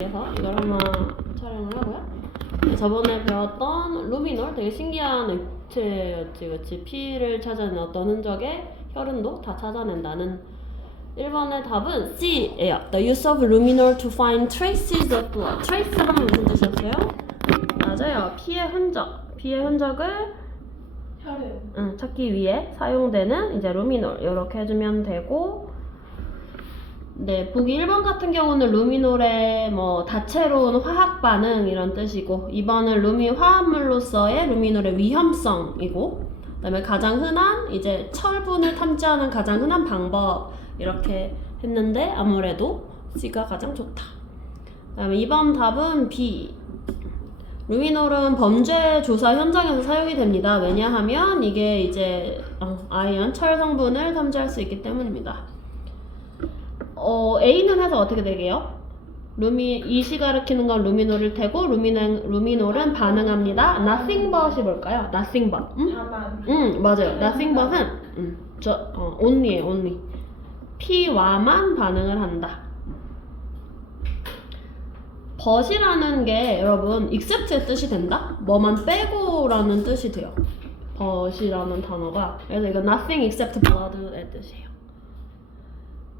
그래서 이걸 한번 촬영을 하고요. 저번에 배웠던 루미놀 되게 신기한 액체였지, 그치? 피를 찾아낸 어떤 흔적의 혈흔도 다 찾아낸다는 1번의 답은 C예요. The use of luminol to find traces of blood. trace 하면 무슨 뜻이었어요? 맞아요. 피의 흔적. 피의 흔적을 찾기 위해 사용되는 이제 루미놀 이렇게 해주면 되고, 네, 보기 1번 같은 경우는 루미놀의 뭐 다채로운 화학 반응 이런 뜻이고, 2번은 루미 화합물로서의 루미놀의 위험성이고, 그다음에 가장 흔한 이제 철분을 탐지하는 가장 흔한 방법 이렇게 했는데 아무래도 C가 가장 좋다. 그다음에 2번 답은 B. 루미놀은 범죄 조사 현장에서 사용이 됩니다. 왜냐하면 이게 이제 아이언, 철 성분을 탐지할 수 있기 때문입니다. A는 해서 어떻게 되게요? 이시 가리키는 건 루미놀일 테고, 루미놀은 반응합니다. Nothing but이 뭘까요? Nothing but. 맞아요. Nothing but은 only. P와만 반응을 한다. but이라는 게 여러분 except의 뜻이 된다? 뭐만 빼고라는 뜻이 돼요. but이라는 단어가. 그래서 이거 nothing except blood의 뜻이에요.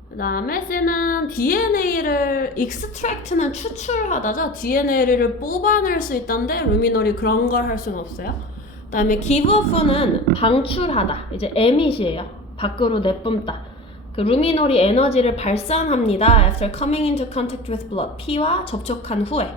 그 다음에 C는 DNA를 extract는 추출하다죠. DNA를 뽑아낼 수 있던데 루미놀이 그런 걸 할 수는 없어요. 그 다음에 give off는 방출하다. 이제 emit이에요. 밖으로 내뿜다. 그 루미놀이 에너지를 발산합니다. After coming into contact with blood. 피와 접촉한 후에.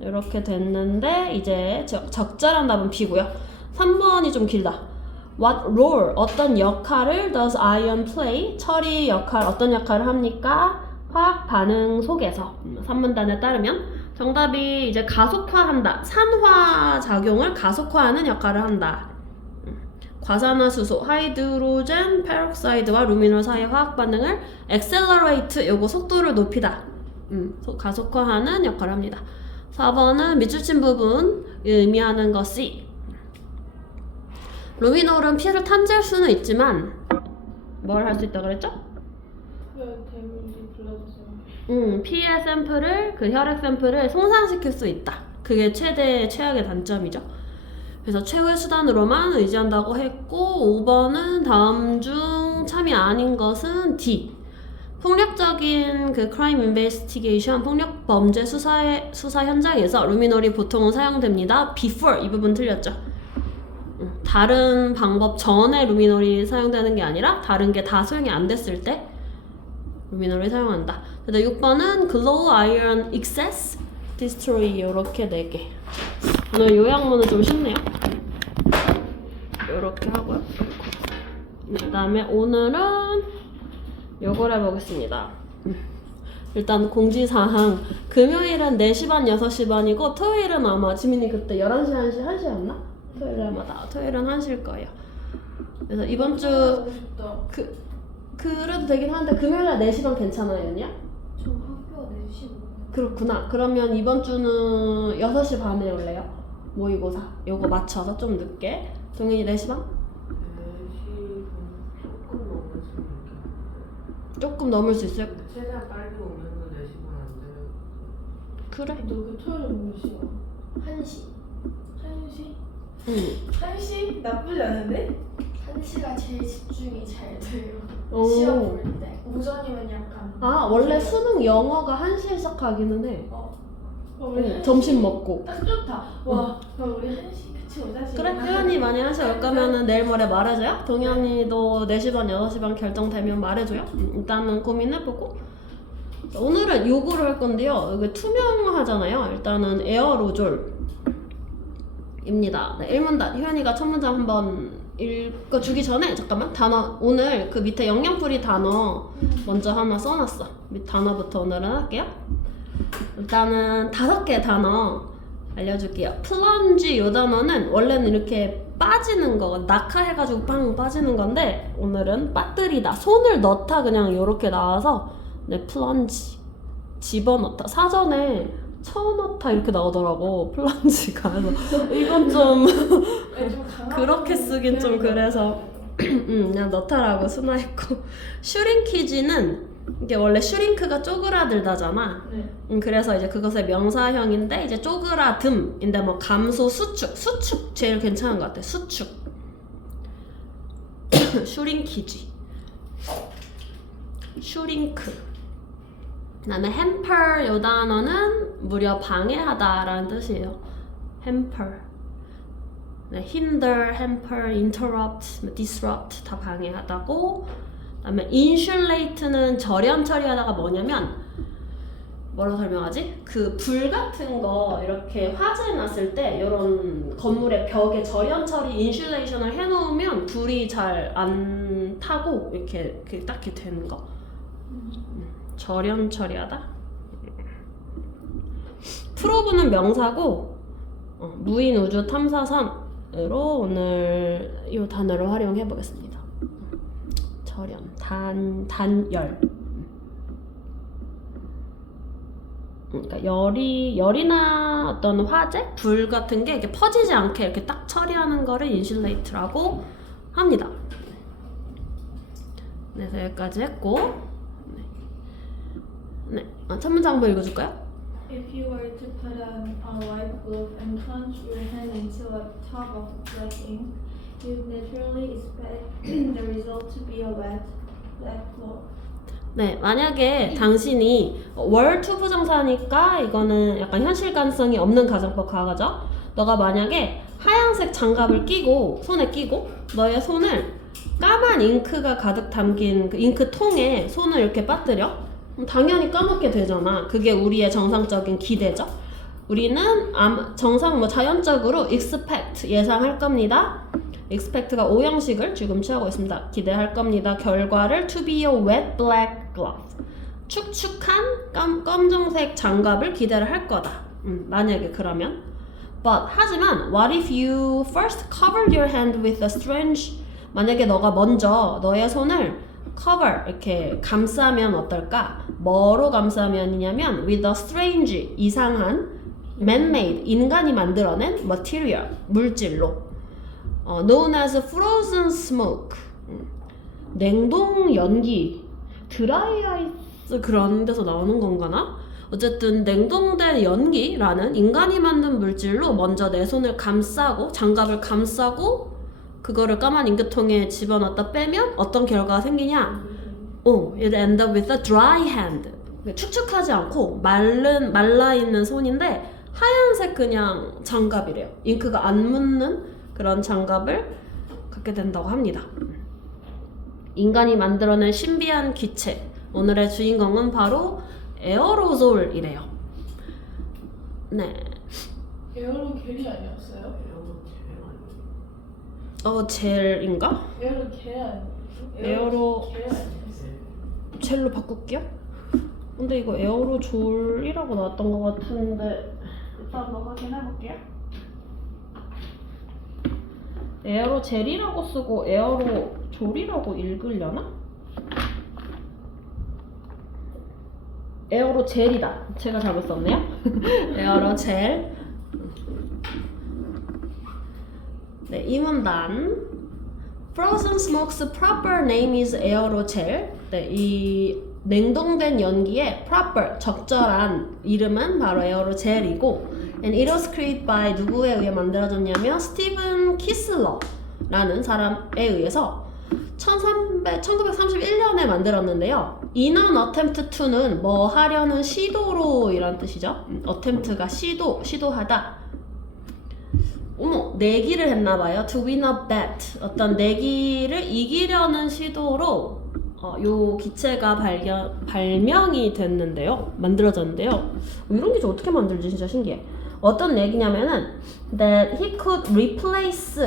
이렇게 됐는데 이제 적절한 답은 B고요. 3번이 좀 길다. What role, 어떤 역할을 does iron play? 철이 어떤 역할을 합니까? 화학 반응 속에서. 3문단에 따르면 정답이 이제 가속화한다. 산화 작용을 가속화하는 역할을 한다. 과산화수소, 하이드로젠 페록사이드와 루미놀 사이의 화학 반응을 accelerate, 요거 속도를 높이다. 가속화하는 역할을 합니다. 4번은 밑줄친 부분 의미하는 것이 루미놀은 피를 탐지할 수는 있지만 뭘 할 수 있다고 그랬죠? 피의 샘플을, 그 혈액 샘플을 손상시킬 수 있다. 그게 최악의 단점이죠. 그래서 최후의 수단으로만 의지한다고 했고, 5번은 다음 중 참이 아닌 것은 D. 폭력적인 그 crime investigation, 폭력 범죄 수사 현장에서 루미놀이 보통은 사용됩니다. before, 이 부분 틀렸죠. 다른 방법 전에 루미놀이 사용되는 게 아니라 다른 게 다 소용이 안 됐을 때 루미놀을 사용한다. 그래서 6번은 glow iron excess destroy, 이렇게 4개. 오늘 요약문은 좀 쉽네요. 이렇게 하고요. 그 다음에 오늘은 요걸 해보겠습니다. 일단 공지사항, 금요일은 4시 반, 6시 반이고 토요일은 아마 지민이 그때 11시, 1시, 1시였나? 토요일마다. 토요일은 1시일 거예요. 그래서 이번 주 그래도 되긴 하는데 금요일날 4시 반 괜찮아요, 언니야? 저 학교가 4시. 그렇구나. 그러면 이번 주는 6시 반에 올래요? 모의고사. 요거 맞춰서 좀 늦게. 동현이 4시 반? 4시 조금 넘을 수 있어요? 최대한 빨리 오면서 4시간 안 돼요. 그래. 너 그 토요일 몇 시야? 1시. 1시? 응. 1시? 나쁘지 않은데? 1시가 제일 집중이 잘 돼요. 오. 시험 볼 때. 오전이면 약간. 원래 수능 영어가 1시에 시작하기는 해. 우리 점심 먹고. 딱 좋다. 와, 그럼 우리 1시 같이 오자. 지금. 그래, 혜연이 많이 하셔. 올 거면은 내일 모레 말해줘요. 동현이도 4시 반, 6시 반 결정되면 말해줘요. 일단은 고민해보고. 오늘은 요거를 할 건데요. 여기 투명하잖아요. 일단은 에어로졸 입니다. 네, 1문단. 혜연이가 첫 문장 한번 읽어주기 전에 잠깐만, 단어 오늘 그 밑에 영양풀이 단어 먼저 하나 써놨어. 밑 단어부터 오늘은 할게요. 일단은 5개 단어 알려줄게요. 플런지, 요 단어는 원래는 이렇게 빠지는 거, 낙하해가지고 빵 빠지는 건데 오늘은 빠뜨리다, 손을 넣다, 그냥 요렇게 나와서 네, 플런지, 집어넣다. 사전에 쳐넣다 이렇게 나오더라고, 플런지가. 그래서 이건 좀 그렇게 쓰긴 좀 그래서 그냥 넣다라고 순화했고, 슈링키지는 이게 원래 슈링크가 쪼그라들다잖아. 네. 그래서 이제 그것의 명사형인데 이제 쪼그라듦인데 뭐 감소, 수축 제일 괜찮은 것 같아. 수축. 슈링키지. 슈링크. 그다음에 hamper 요 단어는 무려 방해하다라는 뜻이에요. hamper. 네, hinder, hamper, interrupt, disrupt 다 방해하다고. 그다음에 insulate는 절연 처리하다가 뭐냐면 뭐라고 설명하지? 그 불 같은 거 이렇게 화재 났을 때 이런 건물의 벽에 절연 처리 인슐레이션을 해놓으면 불이 잘 안 타고 이렇게 딱히 되는 거. 절연 처리하다. 프로브는 명사고 무인 우주 탐사선으로 오늘 이 단어를 활용해 보겠습니다. 절연, 단열. 그러니까 열이나 어떤 화재, 불 같은 게 이렇게 퍼지지 않게 이렇게 딱 처리하는 거를 인슐레이트라고 합니다. 그래서 여기까지 했고, 네, 첫 문장 한번 읽어줄까요? If you were to put on a white glove and plunge your hand into a tub of black ink, you'd naturally expect the result to be a wet, black glove. 네, 만약에 당신이 were to 부정사니까 이거는 약간 현실 가능성이 없는 가정법 과거죠. 너가 만약에 하얀색 장갑을 끼고 손에 끼고 너의 손을 까만 잉크가 가득 담긴 그 잉크통에 손을 이렇게 빠뜨려? 그럼 당연히 까맣게 되잖아. 그게 우리의 정상적인 기대죠. 우리는 정상 자연적으로 expect 예상할 겁니다. expect가 오형식을 지금 취하고 있습니다. 기대할 겁니다. 결과를 to be a wet black glove. 축축한 검정색 장갑을 기대를 할 거다. 만약에 그러면. But 하지만 what if you first covered your hand with a strange 만약에 너가 먼저 너의 손을 cover 이렇게 감싸면 어떨까? 뭐로 감싸면이냐면 with a strange 이상한 man-made 인간이 만들어낸 material 물질로 known as frozen smoke 냉동 연기 드라이 아이스 그런 데서 나오는 건가나? 어쨌든 냉동된 연기라는 인간이 만든 물질로 먼저 내 손을 감싸고 장갑을 감싸고 그거를 까만 잉크통에 집어넣었다 빼면 어떤 결과가 생기냐? It end up with a dry hand. 축축하지 않고 말라있는 손인데 하얀색 그냥 장갑이래요. 잉크가 안 묻는 그런 장갑을 갖게 된다고 합니다. 인간이 만들어낸 신비한 기체. 오늘의 주인공은 바로 에어로졸이래요. 네. 에어로겔이 아니었어요? 젤인가? 에어로겔 아니에요? 에어로- 겔 아니었어요? 젤로 바꿀게요. 근데 이거 에어로졸이라고 나왔던 것 같은데 일단 한번 확인해볼게요. 에어로젤이라고 쓰고 에어로졸이라고 읽으려나? 에어로젤이다. 제가 잘못 썼네요. 에어로젤. 네, 이 문단 Frozen Smoke's proper name is aerogel. 네, 이 냉동된 연기의 proper, 적절한 이름은 바로 에어로젤이고 and it was created by 누구에 의해 만들어졌냐면 스티븐 키슬러라는 사람에 의해서 1931년에 만들었는데요. In an attempt to는 뭐 하려는 시도로 이란 뜻이죠. attempt가 시도하다. 어머, 내기를 했나봐요. To win a bet. 어떤 내기를 이기려는 시도로 요 기체가 발명이 됐는데요. 만들어졌는데요. 이런 기체 어떻게 만들지 진짜 신기해. 어떤 얘기냐면은 that he could replace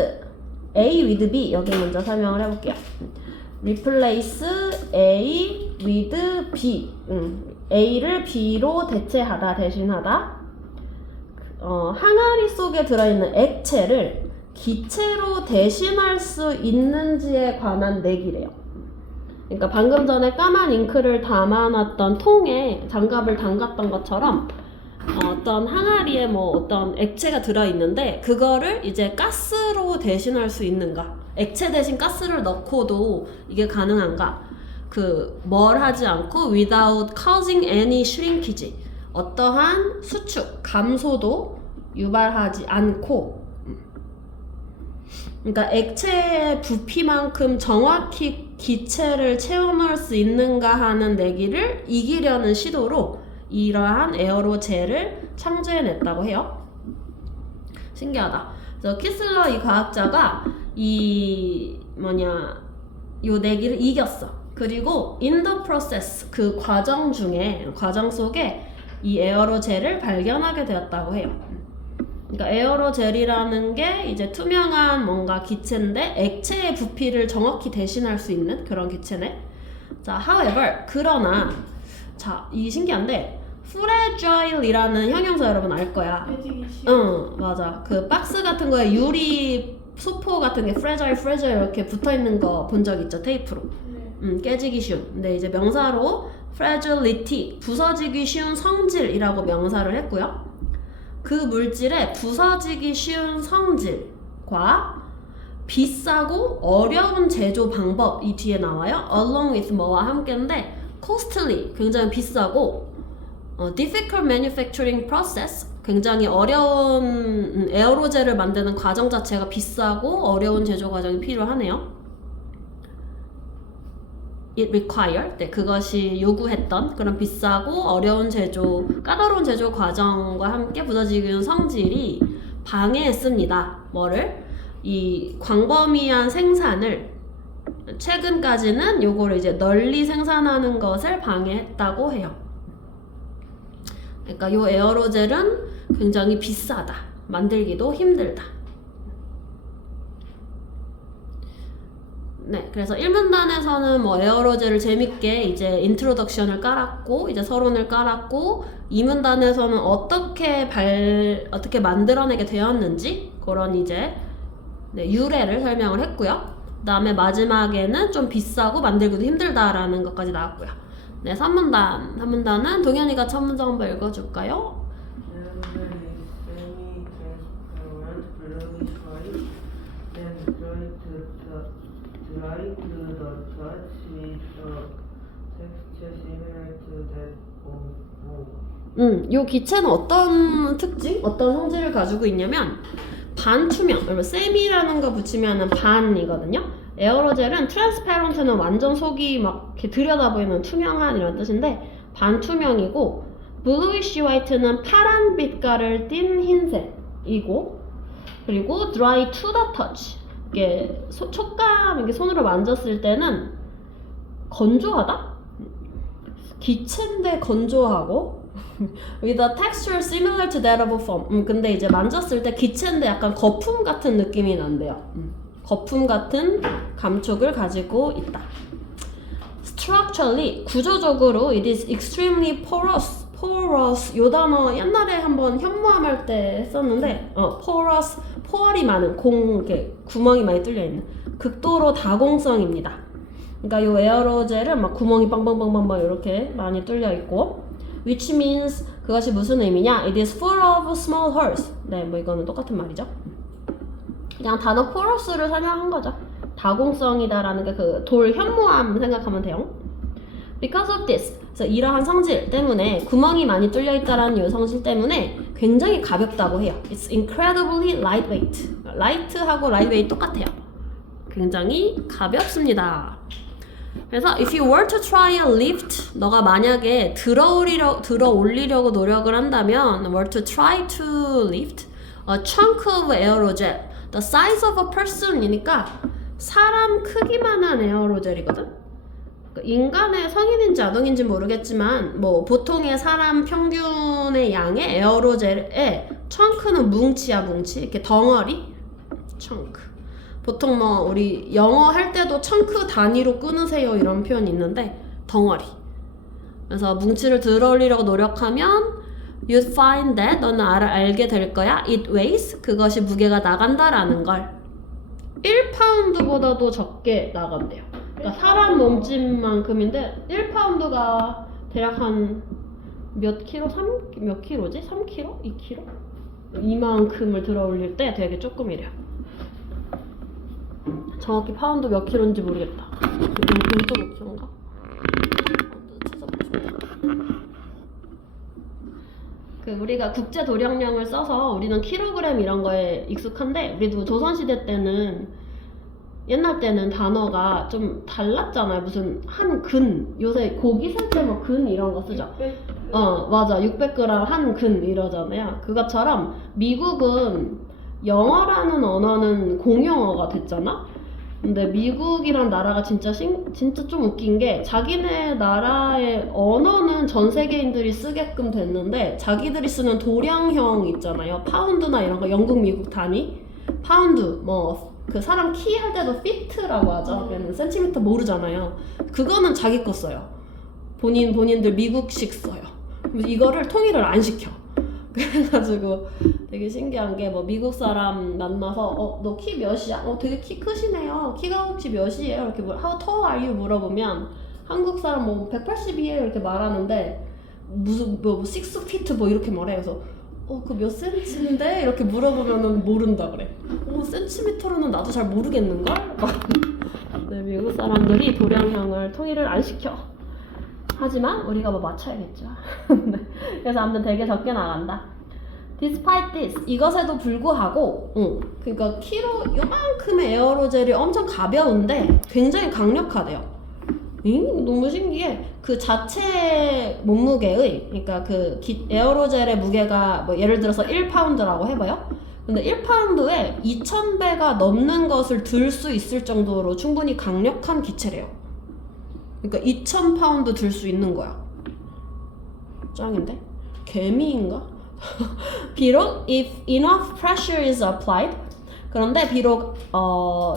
A with B. 여기 먼저 설명을 해볼게요. replace A with B. A를 B로 대체하다, 대신하다. 항아리 속에 들어있는 액체를 기체로 대신할 수 있는지에 관한 내기래요. 그러니까 방금 전에 까만 잉크를 담아놨던 통에 장갑을 담갔던 것처럼 어떤 항아리에 뭐 어떤 액체가 들어있는데 그거를 이제 가스로 대신할 수 있는가? 액체 대신 가스를 넣고도 이게 가능한가? 뭘 하지 않고 without causing any shrinkage. 어떠한 수축, 감소도 유발하지 않고. 그러니까 액체의 부피만큼 정확히 기체를 채워넣을 수 있는가 하는 내기를 이기려는 시도로 이러한 에어로젤을 창조해냈다고 해요. 신기하다. 그래서 키슬러 이 과학자가 요 내기를 이겼어. 그리고 in the process, 그 과정 속에 이 에어로젤을 발견하게 되었다고 해요. 그러니까 에어로젤이라는 게 이제 투명한 뭔가 기체인데 액체의 부피를 정확히 대신할 수 있는 그런 기체네. 자, however, 그러나 자, 이 신기한데 fragile이라는 형용사 여러분 알 거야. 깨지기 쉬워. 응, 맞아. 그 박스 같은 거에 유리 소포 같은 게 fragile 이렇게 붙어 있는 거 본 적 있죠, 테이프로. 네. 깨지기 쉬운. 근데 이제 명사로 fragility, 부서지기 쉬운 성질이라고 명사를 했고요. 그 물질의 부서지기 쉬운 성질과 비싸고 어려운 제조 방법 이 뒤에 나와요. along with 뭐와 함께인데 costly, 굉장히 비싸고 difficult manufacturing process, 굉장히 어려운 에어로젤을 만드는 과정 자체가 비싸고 어려운 제조 과정이 필요하네요. It required, 네, 그것이 요구했던 그런 비싸고 어려운 제조, 까다로운 제조 과정과 함께 부서지는 성질이 방해했습니다. 뭐를? 이 광범위한 생산을 최근까지는 요거를 이제 널리 생산하는 것을 방해했다고 해요. 그러니까 요 에어로젤은 굉장히 비싸다. 만들기도 힘들다. 네, 그래서 1문단에서는 뭐 에어로젤을 재밌게 이제 인트로덕션을 깔았고, 이제 서론을 깔았고, 2문단에서는 어떻게 만들어내게 되었는지, 그런 이제, 네, 유래를 설명을 했고요. 그 다음에 마지막에는 좀 비싸고 만들기도 힘들다라는 것까지 나왔고요. 네, 3문단은 동현이가 첫 문장 한번 읽어줄까요? Aerosol is semi-transparent, bluish white, and dry to the touch with a texture similar to that of foam. 요 기체는 어떤 특징, 어떤 성질을 가지고 있냐면 반투명, 여러분 세미라는 거 붙이면은 반이거든요. 에어로젤은 트랜스페런트는 완전 속이 막 이렇게 들여다보이는 투명한 이런 뜻인데 반투명이고 bluish white는 파란 빛깔을 띤 흰색이고 그리고 dry to the touch, 이게 촉감, 이게 손으로 만졌을 때는 건조하다? 기체인데 건조하고 with a texture similar to that of a foam. 근데 이제 만졌을 때 기체인데 약간 거품 같은 느낌이 난대요. 거품 같은 감촉을 가지고 있다. Structurally, 구조적으로 it is extremely porous. 요 단어 옛날에 한번 현무암할 때 했었는데 porous, 포얼이 많은, 이렇게 구멍이 많이 뚫려있는 극도로 다공성입니다. 그러니까 요 에어로젤은 막 구멍이 빵빵빵빵 이렇게 많이 뚫려있고 which means 그것이 무슨 의미냐? It is full of small holes. 네, 뭐 이거는 똑같은 말이죠. 그냥 단어 porous를 설명한 거죠. 다공성이다라는 게 그 돌 현무암 생각하면 돼요. Because of this, 그래서 이러한 성질 때문에 구멍이 많이 뚫려 있다라는 이 성질 때문에 굉장히 가볍다고 해요. It's incredibly lightweight. light하고 lightweight 똑같아요. 굉장히 가볍습니다. 그래서 if you were to try a lift, 너가 만약에 들어 올리려고 노력을 한다면 were to try to lift a chunk of aerogel the size of a person이니까 사람 크기만한 에어로젤이거든. 인간의 성인인지 아동인지 모르겠지만 뭐 보통의 사람 평균의 양의 에어로젤의 chun크는 뭉치야 뭉치, 이렇게 덩어리 chunk. 보통 뭐 우리 영어 할 때도 chunk 단위로 끊으세요 이런 표현이 있는데 덩어리. 그래서 뭉치를 들어 올리려고 노력하면 you'd find that, 너는 알게 될 거야. it weighs, 그것이 무게가 나간다라는 걸. 1파운드보다도 적게 나간대요. 그러니까 사람 몸집만큼인데 1파운드가 대략 한 몇 킬로? 몇 킬로지? 3킬로? 2킬로? 이만큼을 들어 올릴 때 되게 조금이래요. 정확히 파운드 몇 킬로인지 모르겠다. 1.5킬로인가? 그 우리가 국제 도량령을 써서 우리는 킬로그램 이런 거에 익숙한데 우리도 조선시대 때는 옛날 때는 단어가 좀 달랐잖아요. 무슨 한 근, 요새 고기 셀 때 뭐 근 이런 거 쓰죠. 맞아. 600g 한 근 이러잖아요. 그것처럼 미국은 영어라는 언어는 공용어가 됐잖아. 근데 미국이란 나라가 진짜 좀 웃긴 게 자기네 나라의 언어는 전 세계인들이 쓰게끔 됐는데 자기들이 쓰는 도량형 있잖아요. 파운드나 이런 거 영국 미국 단위 파운드 뭐 그 사람 키 할 때도 피트라고 하죠. 걔는 센티미터 모르잖아요. 그거는 자기 거 써요. 본인들 미국식 써요. 그래서 이거를 통일을 안 시켜. 그래가지고 되게 신기한 게 뭐 미국 사람 만나서 너 키 몇이야? 되게 키 크시네요. 키가 혹시 몇이에요? 이렇게 How tall are you? 물어보면 한국 사람 뭐 180이에요 이렇게 말하는데 무슨 뭐 6feet 뭐 이렇게 말해. 그래서 그 몇 센치인데? 이렇게 물어보면은 모른다 그래. 센티미터로는 나도 잘 모르겠는걸? 네, 미국 사람들이 도량형을 통일을 안 시켜. 하지만 우리가 뭐 맞춰야겠죠. 그래서 아무튼 되게 적게 나간다. Despite this, 이것에도 불구하고 그러니까 키로 요만큼의 에어로젤이 엄청 가벼운데 굉장히 강력하대요. 너무 신기해. 그 자체 몸무게의 그러니까 그 에어로젤의 무게가 뭐 예를 들어서 1파운드라고 해봐요. 근데 1파운드에 2000배가 넘는 것을 들 수 있을 정도로 충분히 강력한 기체래요. 그러니까 2000파운드 들 수 있는 거야. 짱인데? 개미인가? 비록 if enough pressure is applied 그런데 비록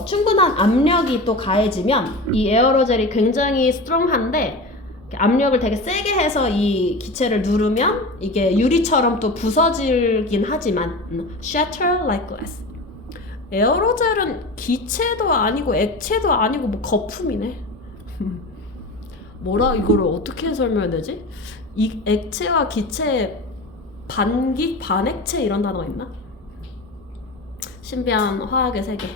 충분한 압력이 또 가해지면 이 에어로젤이 굉장히 스트롱한데 압력을 되게 세게 해서 이 기체를 누르면 이게 유리처럼 또 부서지긴 하지만 shatter like glass. 에어로젤은 기체도 아니고 액체도 아니고 뭐 거품이네. 뭐라 이거를 어떻게 설명해야 되지? 이 액체와 기체 반기, 반액체 이런 단어가 있나? 신비한 화학의 세계.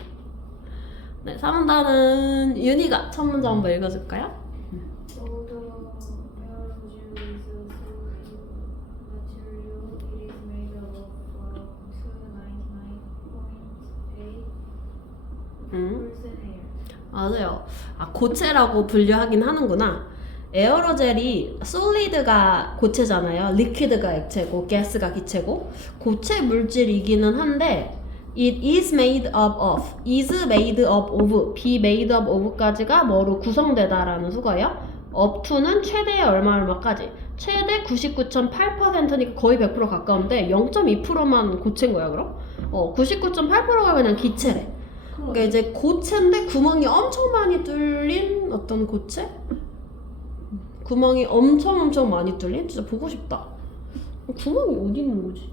네, 3문단은 윤희가 첫 문장 한번 읽어줄까요? Although aerogel is a solid material, it is made up of 299.8% air. 맞아요. 고체라고 분류하긴 하는구나. 에어로젤이 솔리드가 고체잖아요. 리퀴드가 액체고, 가스가 기체고, 고체 물질이기는 한데 it is made up of, is made up of, be made up of까지가 뭐로 구성되다라는 수거예요. up to는 최대 얼마까지. 최대 99.8%니까 거의 100% 가까운데 0.2%만 고체인 거야 그럼? 99.8%가 그냥 기체래. 그러니까 이제 고체인데 구멍이 엄청 많이 뚫린 어떤 고체? 구멍이 엄청 많이 뚫린? 진짜 보고 싶다. 구멍이 어디 있는 거지?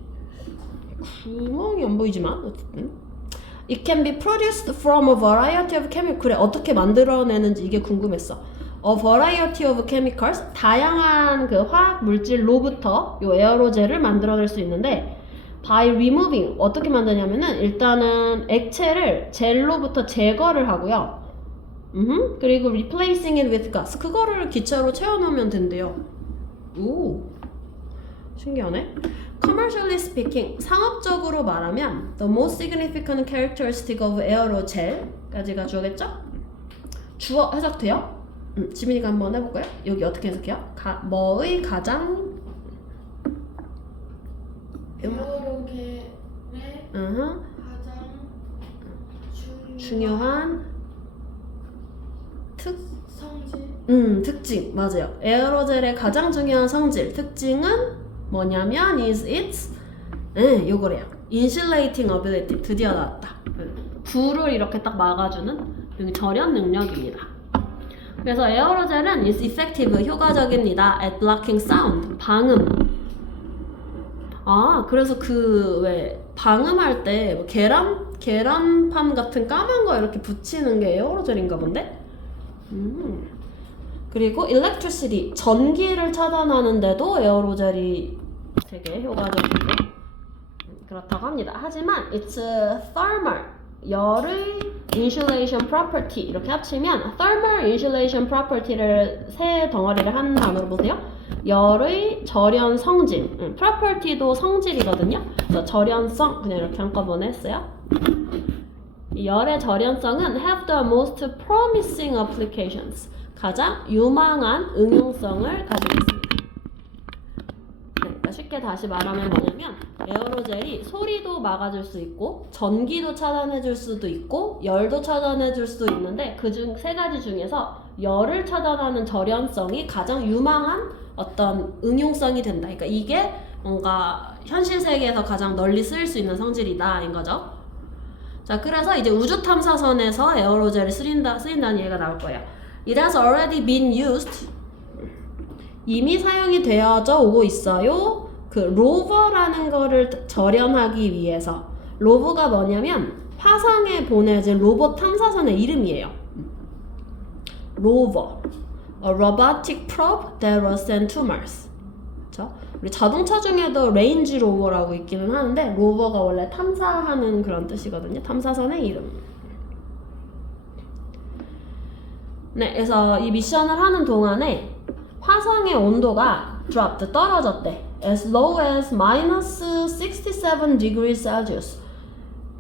구멍이 안 보이지만 어쨌든 It can be produced from a variety of chemicals. 그래, 어떻게 만들어내는지 이게 궁금했어. A variety of chemicals, 다양한 그 화학 물질로부터 이 에어로젤을 만들어낼 수 있는데 by removing, 어떻게 만드냐면은 일단은 액체를 젤로부터 제거를 하고요. 그리고 replacing it with gas, 그거를 기체로 채워넣으면 된대요. 오, 신기하네. Commercially speaking, 상업적으로 말하면 the most significant characteristic of aerogel까지가 주어겠죠? 주어 해석돼요? 지민이가 한번 해볼까요? 여기 어떻게 해석해요? 뭐의 가장 에어로겔의 가장 중요한 특징, 맞아요. 에어로젤의 가장 중요한 성질, 특징은 뭐냐면 is its 요거래요. insulating ability. 드디어 나왔다. 불을 이렇게 딱 막아주는 여기 절연 능력입니다. 그래서 에어로젤은 is effective, 효과적입니다. at blocking sound, 방음. 그래서 그 왜 방음할 때 뭐 계란판 같은 까만 거 이렇게 붙이는 게 에어로젤인가 본데? 그리고 electricity, 전기를 차단하는데도 에어로젤이 되게 효과적이고 그렇다고 합니다. 하지만 it's thermal, 열의 insulation property 이렇게 합치면 thermal insulation property를 세 덩어리를 한 단어로 보세요. 열의 절연 성질. property도 성질이거든요. 그래서 절연성 그냥 이렇게 한꺼번에 했어요. 이 열의 절연성은 have the most promising applications. 가장 유망한 응용성을 가지고 있습니다. 네, 그러니까 쉽게 다시 말하면 뭐냐면 에어로젤이 소리도 막아줄 수 있고 전기도 차단해줄 수도 있고 열도 차단해줄 수도 있는데 그중 세 가지 중에서 열을 차단하는 절연성이 가장 유망한 어떤 응용성이 된다. 그러니까 이게 뭔가 현실 세계에서 가장 널리 쓰일 수 있는 성질이다 인 거죠. 자, 그래서 이제 우주 탐사선에서 에어로젤이 쓰인다는 얘기가 나올 거예요. It has already been used. 이미 사용이 되어져 오고 있어요. 그 로버라는 거를 절연하기 위해서. 로버가 뭐냐면 화성에 보내진 로봇 탐사선의 이름이에요. 로버, a robotic probe that was sent to Mars. 그렇죠? 우리 자동차 중에도 레인지 로버라고 있기는 하는데 로버가 원래 탐사하는 그런 뜻이거든요. 탐사선의 이름. 네, 그래서 이 미션을 하는 동안에 화성의 온도가 dropped, 떨어졌대. As low as minus 67 degrees Celsius.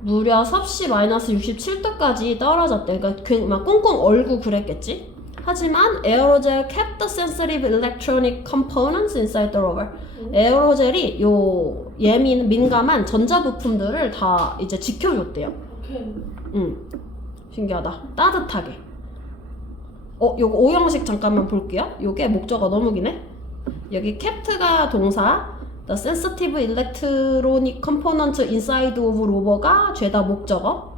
무려 섭씨 마이너스 67도까지 떨어졌대. 그러니까 막 꽁꽁 얼고 그랬겠지. 하지만 에어로젤 kept the sensitive electronic components inside the rover. 에어로젤이 요 민감한 전자 부품들을 다 이제 지켜줬대요. 오케이. 신기하다. 따뜻하게. 요거 오형식 잠깐만 볼게요. 요게 목적어 너무 기네. 여기 kept가 동사, the sensitive electronic component inside of rover가 죄다 목적어,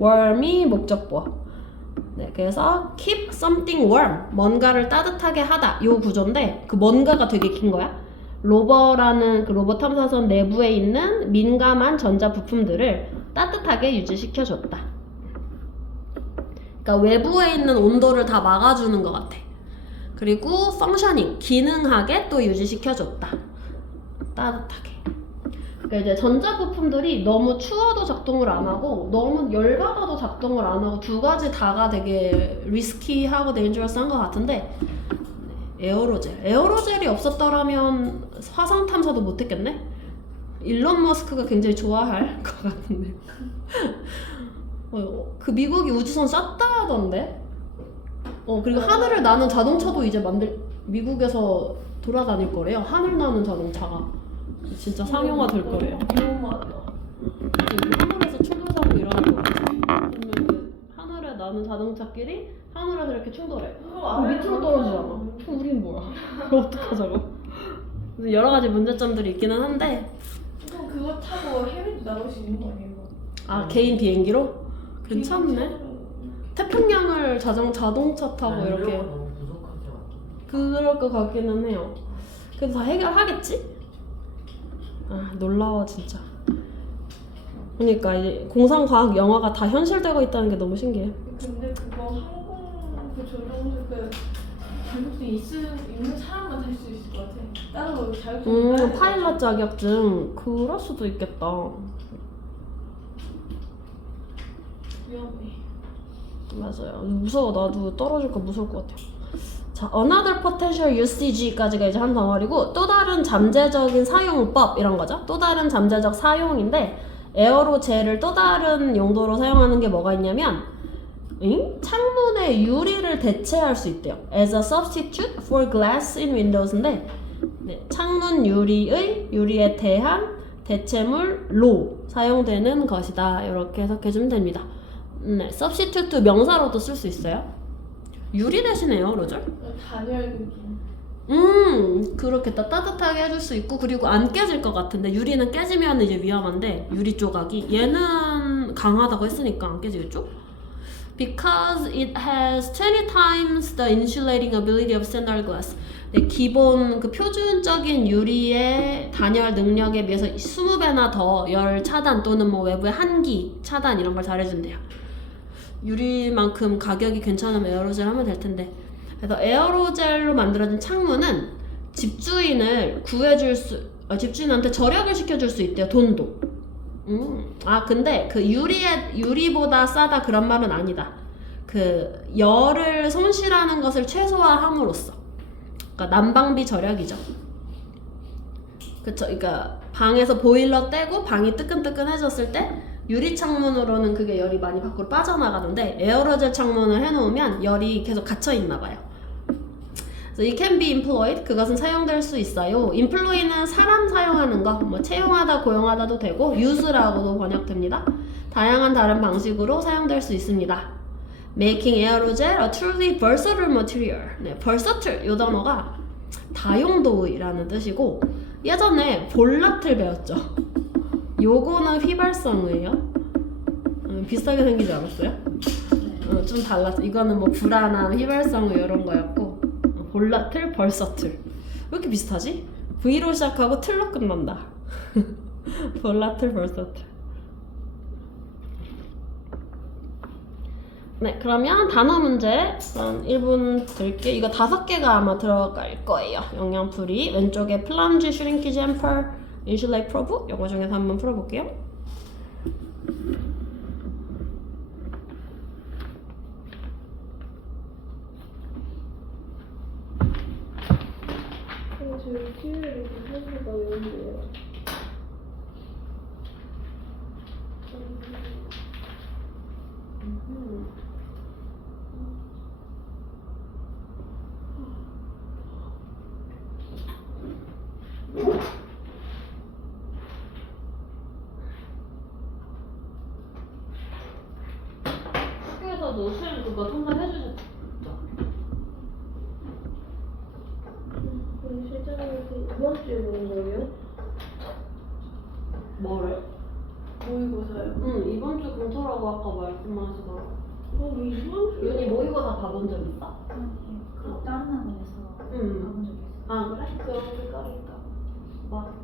warm이 목적보. 네, 그래서 keep something warm, 뭔가를 따뜻하게 하다. 요 구조인데 그 뭔가가 되게 긴 거야. 로버라는 그 로봇 탐사선 내부에 있는 민감한 전자 부품들을 따뜻하게 유지시켜줬다. 그러니까 외부에 있는 온도를 다 막아주는 것 같아. 그리고 펑셔닝, 기능하게 또 유지시켜줬다. 따뜻하게. 그러니까 이제 전자 부품들이 너무 추워도 작동을 안 하고 너무 열받아도 작동을 안 하고 두 가지 다가 되게 리스키하고 데인저러스한 것 같은데 에어로젤이 없었더라면 화성 탐사도 못했겠네? 일론 머스크가 굉장히 좋아할 것 같은데. 그 미국이 우주선 쐈다 하던데. 그리고 하늘을 나는 자동차도 이제 미국에서 돌아다닐 거래요. 하늘 나는 자동차가 진짜 상용화 될 거래요. 위험하다. 하늘에서 충돌사고 일어날 거 같아. 그러면 그 하늘에 나는 자동차끼리 하늘에서 이렇게 충돌해. 그럼 밑으로 떨어지잖아. 그럼 우린 뭐야? 어떡하자고? 그래서 여러 가지 문제점들이 있기는 한데. 그럼 그거 타고 해외도 나올 수 있는 거 아니에요? 아, 개인 비행기로? 괜찮네. 태평양을 자동차 타고 이렇게. 너무 부족하지 않아? 그럴 것 같기는 해요. 그래도 다 해결하겠지? 아, 놀라워 진짜. 그러니까 이제 공상과학 영화가 다 현실되고 있다는 게 너무 신기해. 근데 그거 항공 그 조종사 그 자격증 있는 사람만 탈 수 있을 것 같아. 따로 자격증 따야 돼. 파일럿 자격증 그럴 수도 있겠다. 위험해. 맞아요. 무서워. 나도 떨어질까 무서울 것 같아. 자, another potential usage까지가 이제 한 덩어리고 또 다른 잠재적인 사용법 이런 거죠. 또 다른 잠재적 사용인데 에어로젤을 또 다른 용도로 사용하는 게 뭐가 있냐면 창문의 유리를 대체할 수 있대요. As a substitute for glass in windows인데 창문 유리에 대한 대체물로 사용되는 것이다. 이렇게 해석해주면 됩니다. substitute 명사로도 쓸 수 있어요. 유리 대신에요, 로절? 단열 느낌. 그렇겠다. 따뜻하게 해줄 수 있고 그리고 안 깨질 것 같은데 유리는 깨지면 이제 위험한데 유리 조각이 얘는 강하다고 했으니까 안 깨지겠죠? Because it has 20 times the insulating ability of standard glass. 네, 기본 그 표준적인 유리의 단열 능력에 비해서 20배나 더 열 차단 또는 뭐 외부의 한기 차단 이런 걸 잘해준대요. 유리만큼 가격이 괜찮으면 에어로젤 하면 될 텐데. 그래서 에어로젤로 만들어진 창문은 집주인한테 절약을 시켜줄 수 있대요. 돈도. 근데 그 유리보다 싸다 그런 말은 아니다. 그 열을 손실하는 것을 최소화함으로써. 그러니까 난방비 절약이죠. 그쵸? 그러니까 방에서 보일러 떼고 방이 뜨끈뜨끈해졌을 때 유리 창문으로는 그게 열이 많이 밖으로 빠져나가는데 에어로졸 창문을 해놓으면 열이 계속 갇혀 있나 봐요. 그래서 it can be employed, 그것은 사용될 수 있어요. employ는 사람 사용하는 거, 뭐 채용하다, 고용하다도 되고 use라고도 번역됩니다. 다양한 다른 방식으로 사용될 수 있습니다. making aerogel a truly versatile material. 네, versatile 이 단어가 다용도이라는 뜻이고 예전에 볼라틀 배웠죠. 요거는 휘발성이에요. 비슷하게 생기지 않았어요? 좀 달랐어. 이거는 뭐 불안함, 휘발성 이런 거였고 볼라틀, 벌서틀. 왜 이렇게 비슷하지? V로 시작하고 틀로 끝난다. 볼라틀, 벌서틀. 네, 그러면 단어 문제 한 1분 드릴게요. 이거 5개가 아마 들어갈 거예요. 영양풀이. 왼쪽에 플런지, 슈링키지, 햄펄, 인슐레이 프로브. 요거 중에서 한번 풀어볼게요. 저희 티를 하시가 외운데요. 학교에서도 수행 그거 통과해 주셨죠? 실장님한테 이번 주에 보는 거예요? 뭐를? 모의고사요. 응, 이번 주 검토라고 아까 말씀하시더라고. 왜 이번 주? 윤이 모의고사 봐본 적 있어? 그 다른 학원에서 가본 적이 있어요. 아 그래? 그럼 색깔이니까 막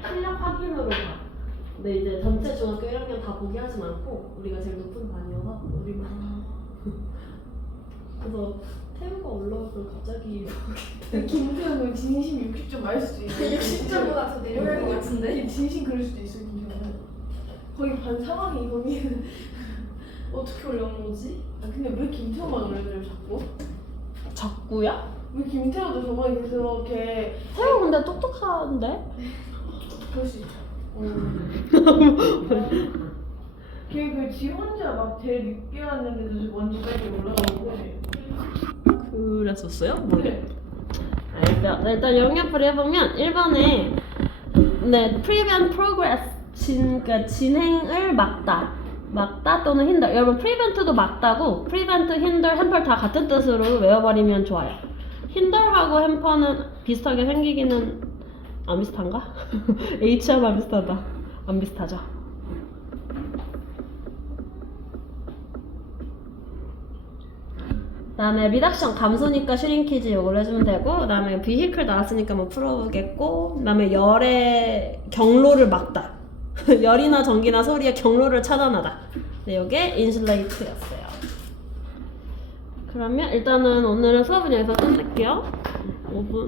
실력 확인으로 봐. 근데 이제 전체 중학교 1학년 다 보게 하진 않고 우리가 제일 높은 반이어서 우리만 그래서 태우가 올라올 걸 갑자기 김태형은 진심 60점 맞을 수도 있어요. 60점보다 더 내려갈 것 같은데? 진심 그럴 수도 있어요, 김태형은. 거기 반 상황이 거기는 어떻게 올라오는 거지? 아 근데 왜 김태형만 올려줘요 자꾸? 작구야? 왜 김태형도 저번에 계속 이렇게 태우 근데 똑똑한데? 그럴 수 있죠. 걔지 혼자 막 제일 늦게 왔는데도 먼저 빨리 올라오고. 그랬었어요? 네. 알겠어요. 네, 일단 영역풀이 해보면 1번에 네, prevent progress 그러니까 진행을 막다 또는 hinder. 여러분 prevent도 막다고 prevent, hinder, hamper 다 같은 뜻으로 외워버리면 좋아요. hinder하고 hamper는 비슷하게 생기기는 안 비슷한가? H하고 안 비슷하다. 안 비슷하죠. 그다음에 리덕션 감소니까 슈링키지 요걸 해주면 되고, 그다음에 비히클 나왔으니까 뭐 풀어보겠고, 그다음에 열의 경로를 막다. 열이나 전기나 소리의 경로를 차단하다. 네, 요게 인슐레이트였어요. 그러면 일단은 오늘은 수업은 여기서 끝낼게요. 5분.